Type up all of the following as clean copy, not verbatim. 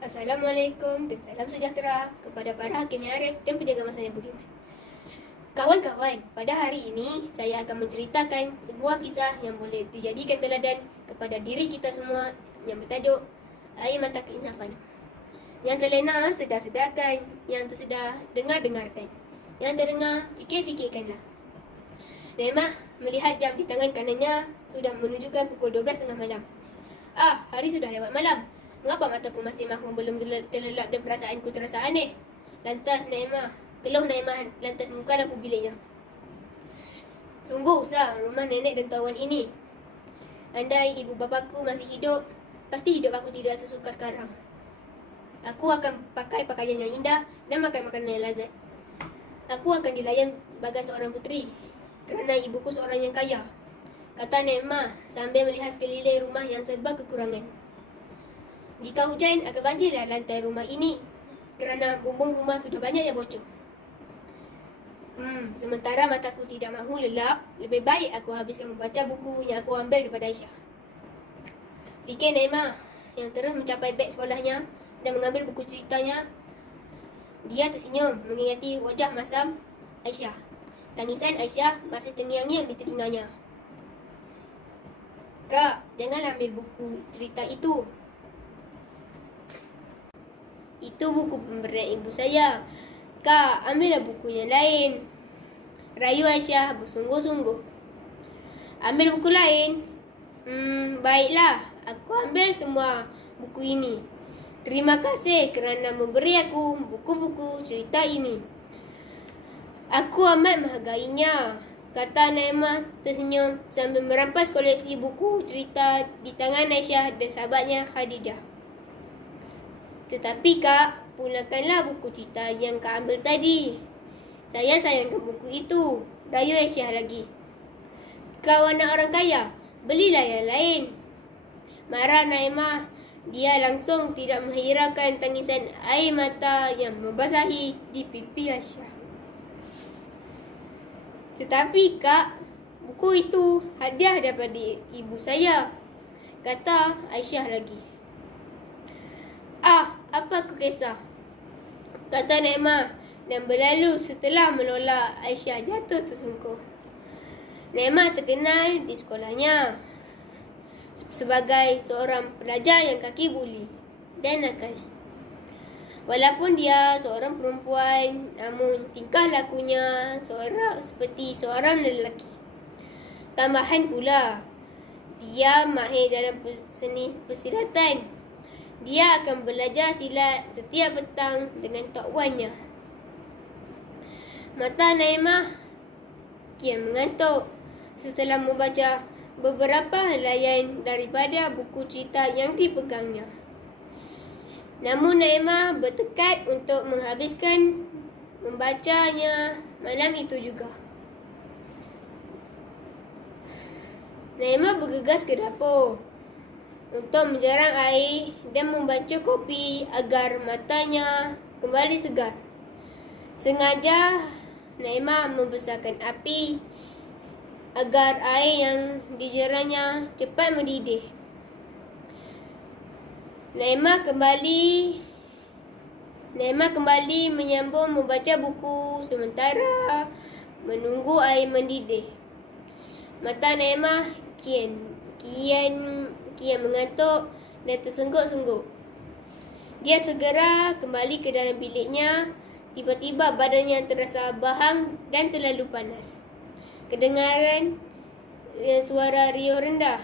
Assalamualaikum dan salam sejahtera kepada para hakim yang arif dan penjaga masa yang budiman. Kawan-kawan, pada hari ini saya akan menceritakan sebuah kisah yang boleh dijadikan teladan kepada diri kita semua yang bertajuk Air Mata Keinsafan. Yang terlena sedar-sedarkan, yang tersedar dengar-dengarkan, yang terdengar fikir-fikirkanlah. Naimah melihat jam di tangan kanannya sudah menunjukkan pukul 12.30 malam. Hari sudah lewat malam. Mengapa mataku masih mahu belum terlelap dan perasaanku terasa aneh? Lantas keluh Naimah lantas membuka lampu biliknya. Sungguh usah rumah nenek dan tawan ini. Andai ibu bapaku masih hidup, pasti hidup aku tidak sesuka sekarang. Aku akan pakai pakaian yang indah dan makan makanan yang lazat. Aku akan dilayan sebagai seorang puteri kerana ibuku seorang yang kaya, kata Naimah sambil melihat sekeliling rumah yang serba kekurangan. Jika hujan akan banjirlah lantai rumah ini kerana bumbung rumah sudah banyak yang bocor. Sementara mataku tidak mahu lelap, lebih baik aku habiskan membaca buku yang aku ambil daripada Aisyah. Fikir Naimah yang terus mencapai beg sekolahnya dan mengambil buku ceritanya. Dia tersenyum mengingati wajah masam Aisyah. Tangisan Aisyah masih terngiang-ngiang di telinganya. Kak, janganlah ambil buku cerita itu. Itu buku pemberian ibu saya. Kak, ambillah buku yang lain. Rayu Aisyah bersungguh-sungguh. Ambil buku lain? Baiklah, aku ambil semua buku ini. Terima kasih kerana memberi aku buku-buku cerita ini. Aku amat menghargainya, kata Naimah tersenyum sambil merampas koleksi buku cerita di tangan Aisyah dan sahabatnya Khadijah. Tetapi Kak, pulangkanlah buku cerita yang Kak ambil tadi. Saya sayangkan buku itu, rayu Aisyah lagi. Kau anak orang kaya, belilah yang lain. Marah Naimah, dia langsung tidak menghiraukan tangisan air mata yang membasahi di pipi Aisyah. Tetapi Kak, buku itu hadiah daripada ibu saya, kata Aisyah lagi. Apa aku kisah? Kata Naimah dan berlalu setelah menolak Aisyah jatuh tersungkur. Naimah terkenal di sekolahnya sebagai seorang pelajar yang kaki buli dan nakal. Walaupun dia seorang perempuan, namun tingkah lakunya seperti seorang lelaki. Tambahan pula, dia mahir dalam seni persilatan. Dia akan belajar silat setiap petang dengan tok wannya. Mata Naimah kian mengantuk setelah membaca beberapa halayan daripada buku cerita yang dipegangnya. Namun Naimah bertekad untuk menghabiskan membacanya malam itu juga. Naimah bergegas ke dapur untuk menjarang air dan membaca kopi agar matanya kembali segar. Sengaja Naimah membesarkan api agar air yang dijeranya cepat mendidih. Naimah kembali menyambung membaca buku sementara menunggu air mendidih. Mata Naimah kian mengantuk dan tersengguk-sengguk. Dia segera kembali ke dalam biliknya. Tiba-tiba badannya terasa bahang dan terlalu panas. Kedengaran suara riuh rendah.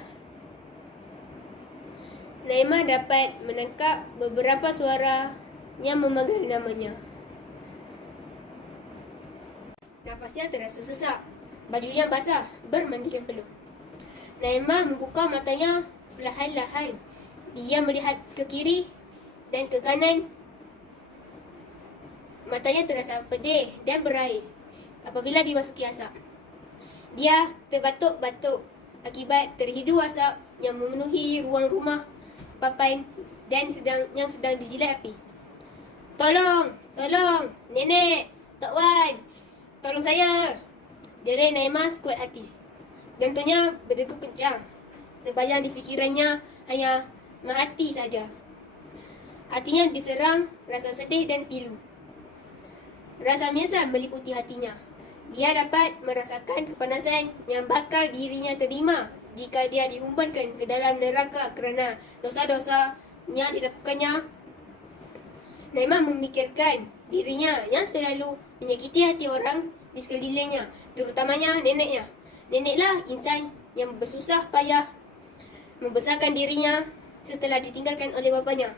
Naimah dapat menangkap beberapa suara yang memanggil namanya. Nafasnya terasa sesak. Bajunya basah, bermandikan peluh. Naimah membuka matanya perlahan-lahan. Dia melihat ke kiri dan ke kanan. Matanya terasa pedih dan berair apabila dimasuki asap. Dia terbatuk-batuk akibat terhidu asap yang memenuhi ruang rumah papan dan yang sedang dijilat api. Tolong, nenek, Tok Wan, tolong saya, jerit Naimah sekuat hati. Jantungnya berdegup kencang. Terbayang di fikirannya hanya mati saja. Hatinya diserang rasa sedih dan pilu. Rasa menyesal meliputi hatinya. Dia dapat merasakan kepanasan yang bakal dirinya terima jika dia dihumpankan ke dalam neraka kerana dosa-dosa yang dilakukannya. Naimah memikirkan dirinya yang selalu menyakiti hati orang di sekelilingnya, terutamanya neneknya. Neneklah insan yang bersusah payah membesarkan dirinya setelah ditinggalkan oleh bapanya.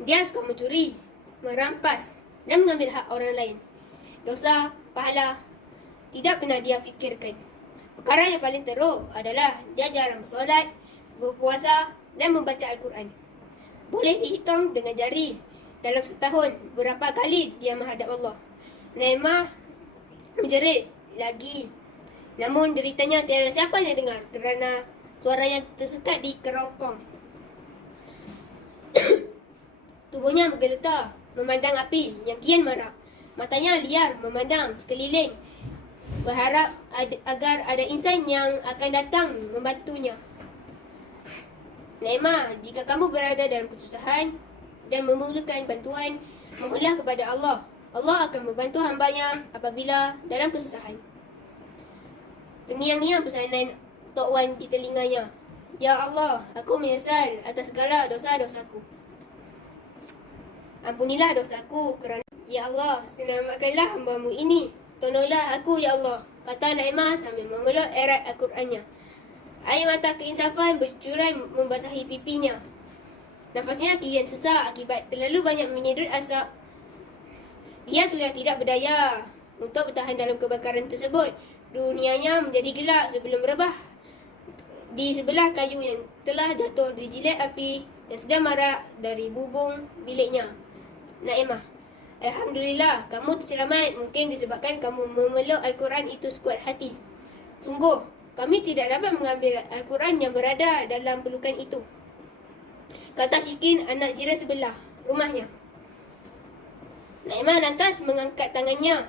Dia suka mencuri, merampas dan mengambil hak orang lain. Dosa, pahala tidak pernah dia fikirkan. Perkara yang paling teruk adalah dia jarang bersolat, berpuasa dan membaca Al-Quran. Boleh dihitung dengan jari dalam setahun berapa kali dia menghadap Allah. Naimah menjerit lagi, namun deritanya tiada siapa yang dengar kerana suara yang tersekat di kerongkong. Tubuhnya bergetar memandang api yang kian marak. Matanya liar memandang sekeliling, berharap agar ada insan yang akan datang membantunya. Naimah, jika kamu berada dalam kesusahan dan memerlukan bantuan, mohonlah kepada Allah. Allah akan membantu hambanya apabila dalam kesusahan. Terngiang-ngiang pesanan Tok Wan di telinganya. Ya Allah, aku menyesal atas segala dosa-dosaku. Ampunilah dosaku kerana ya Allah, selamatkanlah hamba-Mu ini. Tolonglah aku ya Allah, kata Naimah sambil memeluk erat Al-Qurannya. Air mata keinsafan bercucuran membasahi pipinya. Nafasnya kian sesak akibat terlalu banyak menyedut asap. Dia sudah tidak berdaya untuk bertahan dalam kebakaran tersebut. Dunianya menjadi gelap sebelum merebah. Di sebelah kayu yang telah jatuh di jilat api yang sedang marak dari bubung biliknya. Naimah, Alhamdulillah, kamu terselamat mungkin disebabkan kamu memeluk Al-Quran itu sekuat hati. Sungguh, kami tidak dapat mengambil Al-Quran yang berada dalam pelukan itu, kata Syikin, anak jiran sebelah rumahnya. Naimah lantas mengangkat tangannya.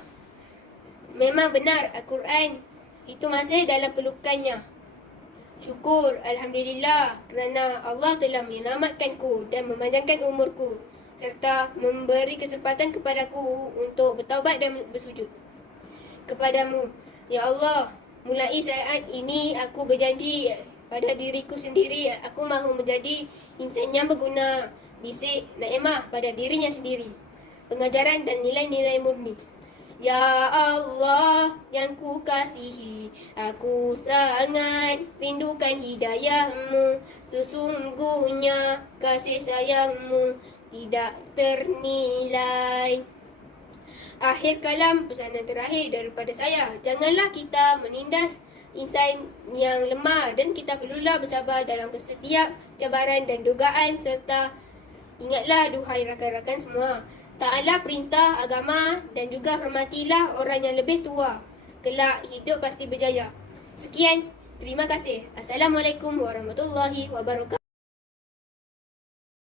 Memang benar, Al-Quran itu masih dalam pelukannya. Syukur, Alhamdulillah, kerana Allah telah menyelamatkanku dan memanjangkan umurku, serta memberi kesempatan kepadaku untuk bertaubat dan bersujud kepadamu. Ya Allah, mulai saat ini aku berjanji pada diriku sendiri, aku mahu menjadi insan yang berguna, bisik Naimah pada dirinya sendiri, pengajaran dan nilai-nilai murni. Ya Allah yang ku kasihi, aku sangat rindukan hidayah-Mu. Sesungguhnya kasih sayang-Mu tidak ternilai. Akhir kalam, pesanan terakhir daripada saya. Janganlah kita menindas insan yang lemah dan kita perlulah bersabar dalam setiap cabaran dan dugaan, serta ingatlah duhai rakan-rakan semua, taatlah perintah agama dan juga hormatilah orang yang lebih tua. Kelak hidup pasti berjaya. Sekian, terima kasih. Assalamualaikum warahmatullahi wabarakatuh.